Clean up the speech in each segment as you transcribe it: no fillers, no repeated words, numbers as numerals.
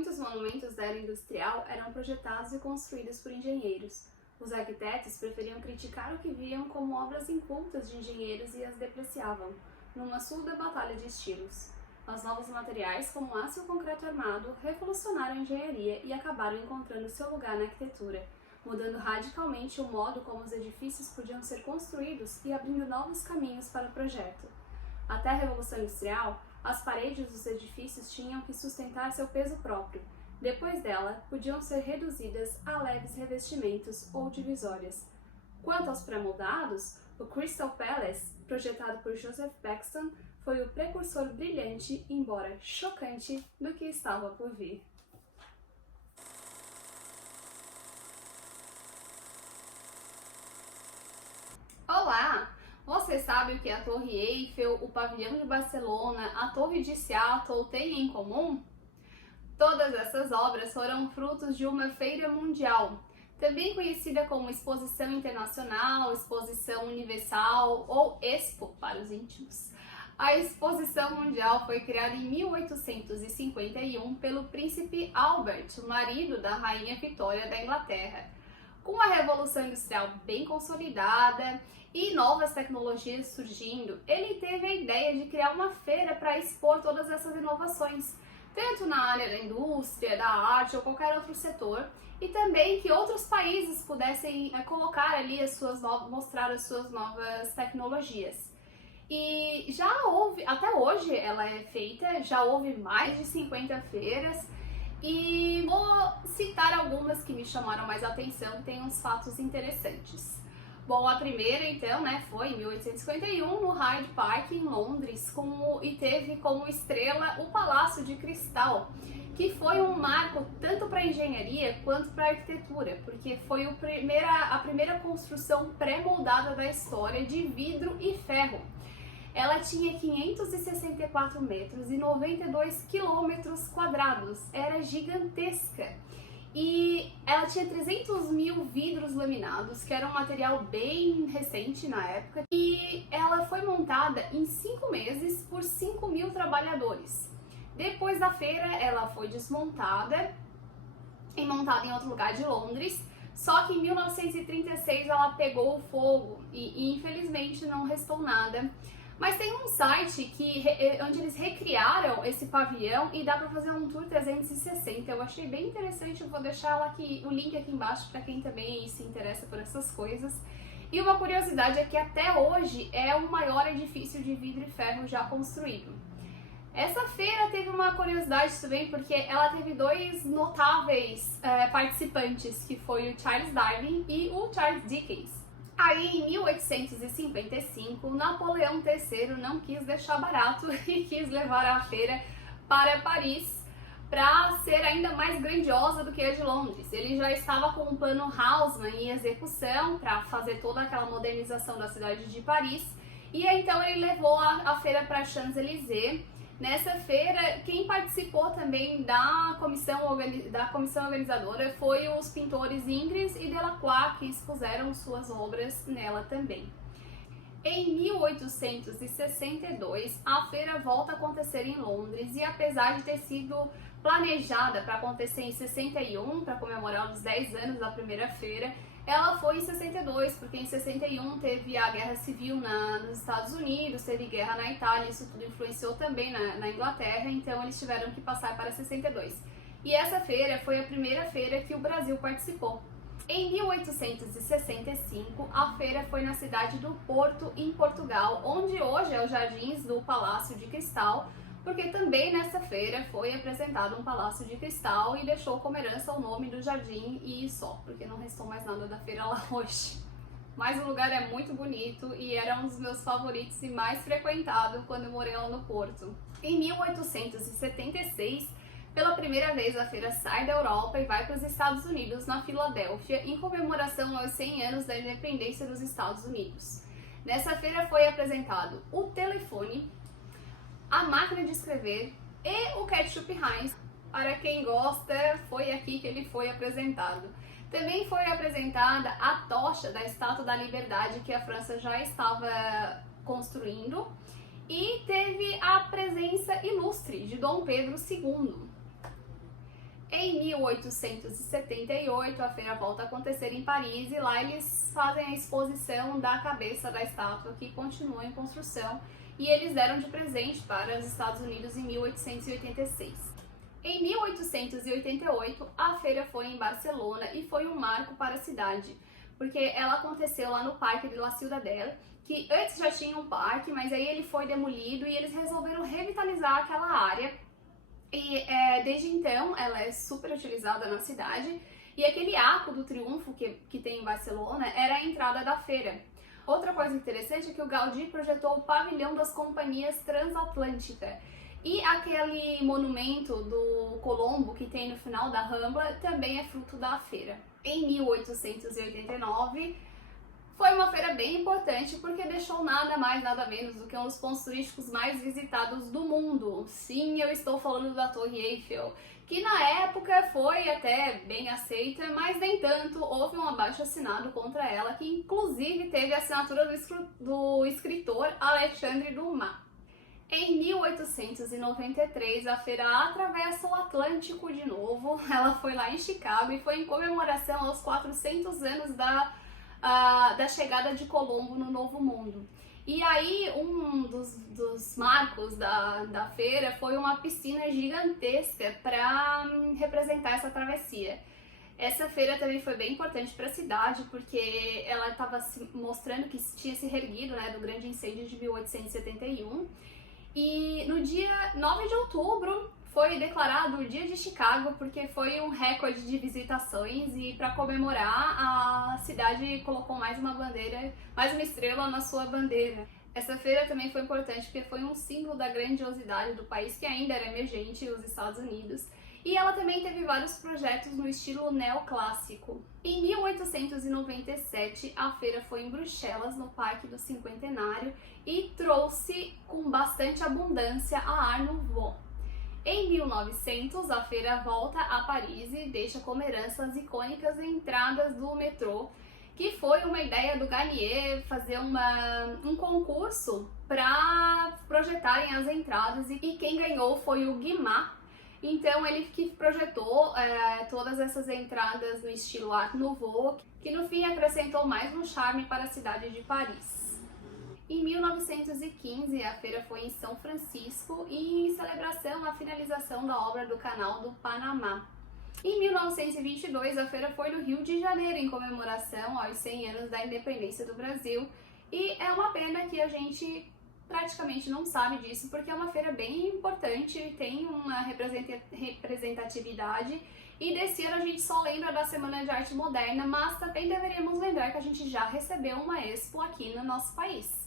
Muitos monumentos da era industrial eram projetados e construídos por engenheiros. Os arquitetos preferiam criticar o que viam como obras incultas de engenheiros e as depreciavam, numa surda batalha de estilos. Os novos materiais, como o aço e o concreto armado, revolucionaram a engenharia e acabaram encontrando seu lugar na arquitetura, mudando radicalmente o modo como os edifícios podiam ser construídos e abrindo novos caminhos para o projeto. Até a Revolução Industrial, as paredes dos edifícios tinham que sustentar seu peso próprio. Depois dela, podiam ser reduzidas a leves revestimentos ou divisórias. Quanto aos pré-moldados, o Crystal Palace, projetado por Joseph Paxton, foi o precursor brilhante, embora chocante, do que estava por vir. Olá! Você sabe o que a Torre Eiffel, o Pavilhão de Barcelona, a Torre de Seattle têm em comum? Todas essas obras foram frutos de uma feira mundial, também conhecida como Exposição Internacional, Exposição Universal ou Expo para os íntimos. A Exposição Mundial foi criada em 1851 pelo príncipe Albert, o marido da rainha Vitória da Inglaterra. Com a Revolução Industrial bem consolidada e novas tecnologias surgindo, ele teve a ideia de criar uma feira para expor todas essas inovações, tanto na área da indústria, da arte ou qualquer outro setor, e também que outros países pudessem colocar ali mostrar as suas novas tecnologias. E já houve, até hoje ela é feita, já houve mais de 50 feiras, e vou citar algumas que me chamaram mais atenção, que tem uns fatos interessantes. Bom, a primeira então, foi em 1851 no Hyde Park em Londres, e teve como estrela o Palácio de Cristal, que foi um marco tanto para a engenharia quanto para a arquitetura, porque foi a primeira construção pré-moldada da história de vidro e ferro. Ela tinha 564 metros e 92 quilômetros quadrados, era gigantesca. E ela tinha 300 mil vidros laminados, que era um material bem recente na época, e ela foi montada em 5 meses por 5 mil trabalhadores. Depois da feira, ela foi desmontada e montada em outro lugar de Londres, só que em 1936 ela pegou fogo e infelizmente não restou nada. Mas tem um site onde eles recriaram esse pavilhão e dá para fazer um tour 360. Eu achei bem interessante, eu vou deixar o link aqui embaixo para quem também se interessa por essas coisas. E uma curiosidade é que até hoje é o maior edifício de vidro e ferro já construído. Essa feira teve uma curiosidade também, porque ela teve dois notáveis participantes, que foi o Charles Darwin e o Charles Dickens. Aí, em 1855, Napoleão III não quis deixar barato e quis levar a feira para Paris para ser ainda mais grandiosa do que a de Londres. Ele já estava com o plano Haussmann em execução para fazer toda aquela modernização da cidade de Paris, e então ele levou a feira para Champs-Élysées. Nessa feira, quem participou também da comissão organizadora foi os pintores Ingres e Delacroix, que expuseram suas obras nela também. Em 1862, a feira volta a acontecer em Londres, e apesar de ter sido planejada para acontecer em 61, para comemorar os 10 anos da primeira feira, ela foi em 62, porque em 61 teve a Guerra Civil nos Estados Unidos, teve guerra na Itália, isso tudo influenciou também na Inglaterra, então eles tiveram que passar para 62. E essa feira foi a primeira feira que o Brasil participou. Em 1865, a feira foi na cidade do Porto, em Portugal, onde hoje é os Jardins do Palácio de Cristal, porque também nessa feira foi apresentado um palácio de cristal e deixou como herança o nome do jardim e só, porque não restou mais nada da feira lá hoje. Mas o lugar é muito bonito e era um dos meus favoritos e mais frequentado quando eu morei lá no Porto. Em 1876, pela primeira vez a feira sai da Europa e vai para os Estados Unidos, na Filadélfia, em comemoração aos 100 anos da independência dos Estados Unidos. Nessa feira foi apresentado o telefone, a máquina de escrever e o ketchup Heinz. Para quem gosta, foi aqui que ele foi apresentado. Também foi apresentada a tocha da Estátua da Liberdade, que a França já estava construindo, e teve a presença ilustre de Dom Pedro II. Em 1878, a feira volta a acontecer em Paris e lá eles fazem a exposição da cabeça da estátua, que continua em construção, e eles deram de presente para os Estados Unidos em 1886. Em 1888, a feira foi em Barcelona e foi um marco para a cidade, porque ela aconteceu lá no Parque de la Ciudadela, que antes já tinha um parque, mas aí ele foi demolido e eles resolveram revitalizar aquela área. E desde então ela é super utilizada na cidade, e aquele Arco do Triunfo que tem em Barcelona era a entrada da feira. Outra coisa interessante é que o Gaudí projetou o pavilhão das companhias transatlânticas, e aquele monumento do Colombo que tem no final da Rambla também é fruto da feira. Em 1889, foi uma feira bem importante porque deixou nada mais, nada menos do que um dos pontos turísticos mais visitados do mundo. Sim, eu estou falando da Torre Eiffel, que na época foi até bem aceita, mas nem tanto. Houve um abaixo-assinado contra ela, que inclusive teve a assinatura do escritor Alexandre Dumas. Em 1893, a feira atravessa o Atlântico de novo. Ela foi lá em Chicago e foi em comemoração aos 400 anos da chegada de Colombo no Novo Mundo. E aí um dos marcos da feira foi uma piscina gigantesca para representar essa travessia. Essa feira também foi bem importante para a cidade, porque ela estava mostrando que tinha se reerguido, né, do grande incêndio de 1871. E no dia 9 de outubro foi declarado o Dia de Chicago, porque foi um recorde de visitações, e para comemorar a cidade colocou mais uma bandeira, mais uma estrela na sua bandeira. Essa feira também foi importante porque foi um símbolo da grandiosidade do país, que ainda era emergente, os Estados Unidos, e ela também teve vários projetos no estilo neoclássico. Em 1897, a feira foi em Bruxelas, no Parque do Cinquentenário, e trouxe com bastante abundância a Art Nouveau. Em 1900, a feira volta a Paris e deixa como herança as icônicas entradas do metrô, que foi uma ideia do Garnier fazer um concurso para projetarem as entradas, e quem ganhou foi o Guimard. Então ele que projetou todas essas entradas no estilo Art Nouveau, que no fim acrescentou mais um charme para a cidade de Paris. Em 1915, a feira foi em São Francisco e em celebração à finalização da obra do Canal do Panamá. Em 1922, a feira foi no Rio de Janeiro, em comemoração aos 100 anos da independência do Brasil, e é uma pena que a gente praticamente não sabe disso, porque é uma feira bem importante, tem uma representatividade, e desse ano a gente só lembra da Semana de Arte Moderna, mas também deveríamos lembrar que a gente já recebeu uma expo aqui no nosso país.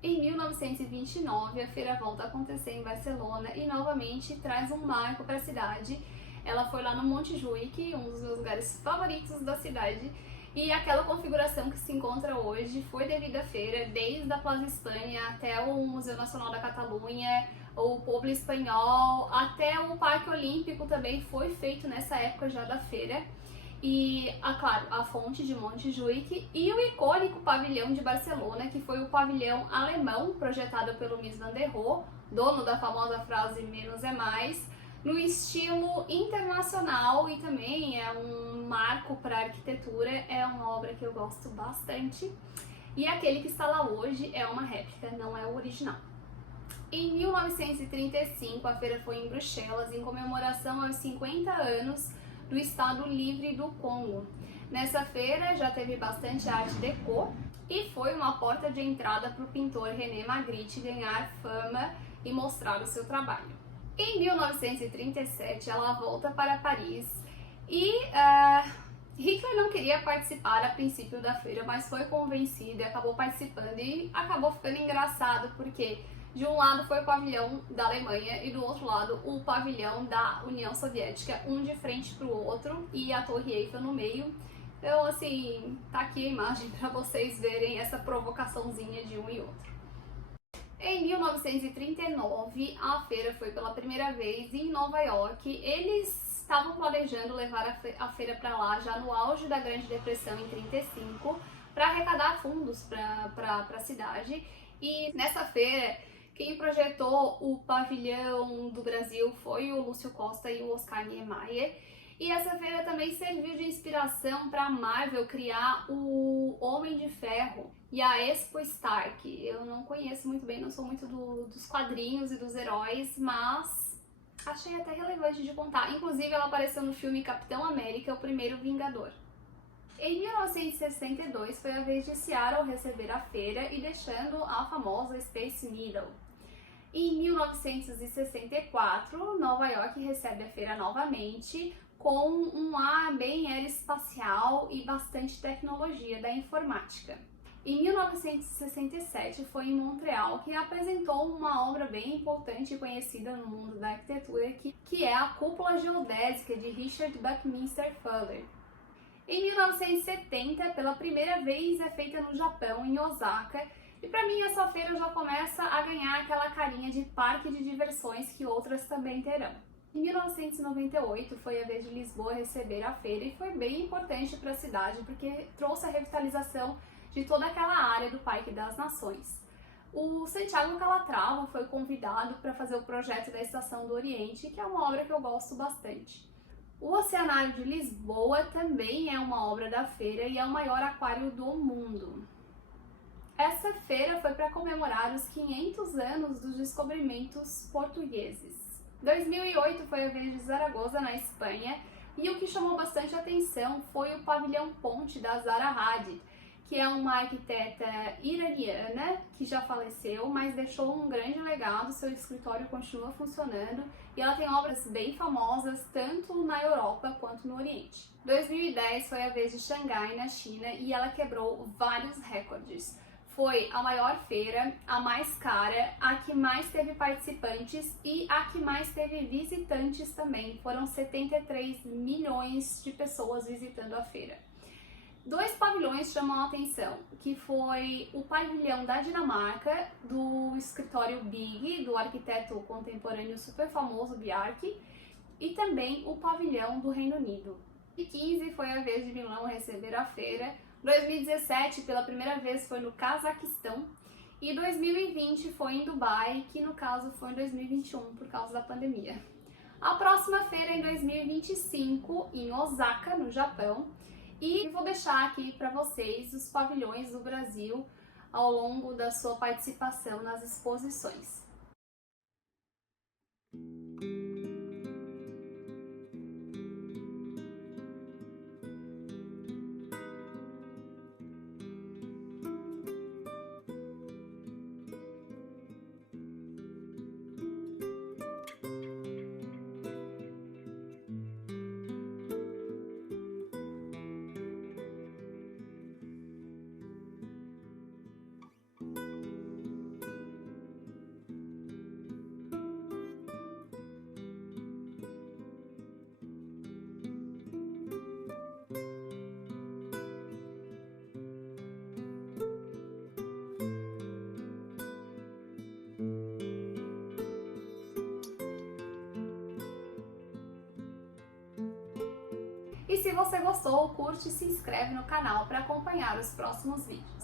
Em 1929, a feira volta a acontecer em Barcelona e novamente traz um marco para a cidade. Ela foi lá no Montjuïc, um dos meus lugares favoritos da cidade, e aquela configuração que se encontra hoje foi devido à feira, desde a Plaza Espanha até o Museu Nacional da Catalunha, o Poble Espanhol, até o Parque Olímpico também foi feito nessa época já da feira. E, claro, a fonte de Montjuïc e o icônico pavilhão de Barcelona, que foi o pavilhão alemão projetado pelo Mies van der Rohe, dono da famosa frase "menos é mais", no estilo internacional, e também é um marco para a arquitetura, é uma obra que eu gosto bastante. E aquele que está lá hoje é uma réplica, não é o original. Em 1935, a feira foi em Bruxelas, em comemoração aos 50 anos do Estado Livre do Congo. Nessa feira já teve bastante arte déco e foi uma porta de entrada para o pintor René Magritte ganhar fama e mostrar o seu trabalho. Em 1937, ela volta para Paris e Hitler não queria participar a princípio da feira, mas foi convencido e acabou participando, e acabou ficando engraçado porque de um lado foi o pavilhão da Alemanha e do outro lado o pavilhão da União Soviética, um de frente para o outro, e a Torre Eiffel no meio. Então, assim, tá aqui a imagem para vocês verem essa provocaçãozinha de um e outro. Em 1939, a feira foi pela primeira vez em Nova York. Eles estavam planejando levar a feira para lá já no auge da Grande Depressão em 1935, para arrecadar fundos para a cidade. E nessa feira, quem projetou o pavilhão do Brasil foi o Lúcio Costa e o Oscar Niemeyer. E essa feira também serviu de inspiração para a Marvel criar o Homem de Ferro e a Expo Stark. Eu não conheço muito bem, não sou muito dos quadrinhos e dos heróis, mas achei até relevante de contar. Inclusive, ela apareceu no filme Capitão América, o Primeiro Vingador. Em 1962, foi a vez de Seattle receber a feira e deixando a famosa Space Needle. Em 1964, Nova York recebe a feira novamente, com um ar bem aeroespacial e bastante tecnologia da informática. Em 1967, foi em Montreal que apresentou uma obra bem importante e conhecida no mundo da arquitetura, que é a Cúpula Geodésica de Richard Buckminster Fuller. Em 1970, pela primeira vez, é feita no Japão, em Osaka, e para mim essa feira já começa a ganhar aquela carinha de parque de diversões que outras também terão. Em 1998 foi a vez de Lisboa receber a feira e foi bem importante para a cidade porque trouxe a revitalização de toda aquela área do Parque das Nações. O Santiago Calatrava foi convidado para fazer o projeto da Estação do Oriente, que é uma obra que eu gosto bastante. O Oceanário de Lisboa também é uma obra da feira e é o maior aquário do mundo. Essa feira foi para comemorar os 500 anos dos descobrimentos portugueses. 2008 foi a vez de Zaragoza, na Espanha, e o que chamou bastante atenção foi o pavilhão Ponte da Zaha Hadid, que é uma arquiteta iraniana que já faleceu, mas deixou um grande legado, seu escritório continua funcionando e ela tem obras bem famosas tanto na Europa quanto no Oriente. 2010 foi a vez de Xangai, na China, e ela quebrou vários recordes. Foi a maior feira, a mais cara, a que mais teve participantes e a que mais teve visitantes também. Foram 73 milhões de pessoas visitando a feira. 2 pavilhões chamam a atenção, que foi o pavilhão da Dinamarca, do escritório Big, do arquiteto contemporâneo super famoso Bjarke, e também o pavilhão do Reino Unido. 2015 foi a vez de Milão receber a feira, 2017 pela primeira vez foi no Cazaquistão e 2020 foi em Dubai, que no caso foi em 2021 por causa da pandemia. A próxima feira é em 2025 em Osaka, no Japão, e vou deixar aqui para vocês os pavilhões do Brasil ao longo da sua participação nas exposições. E se você gostou, curte e se inscreve no canal para acompanhar os próximos vídeos.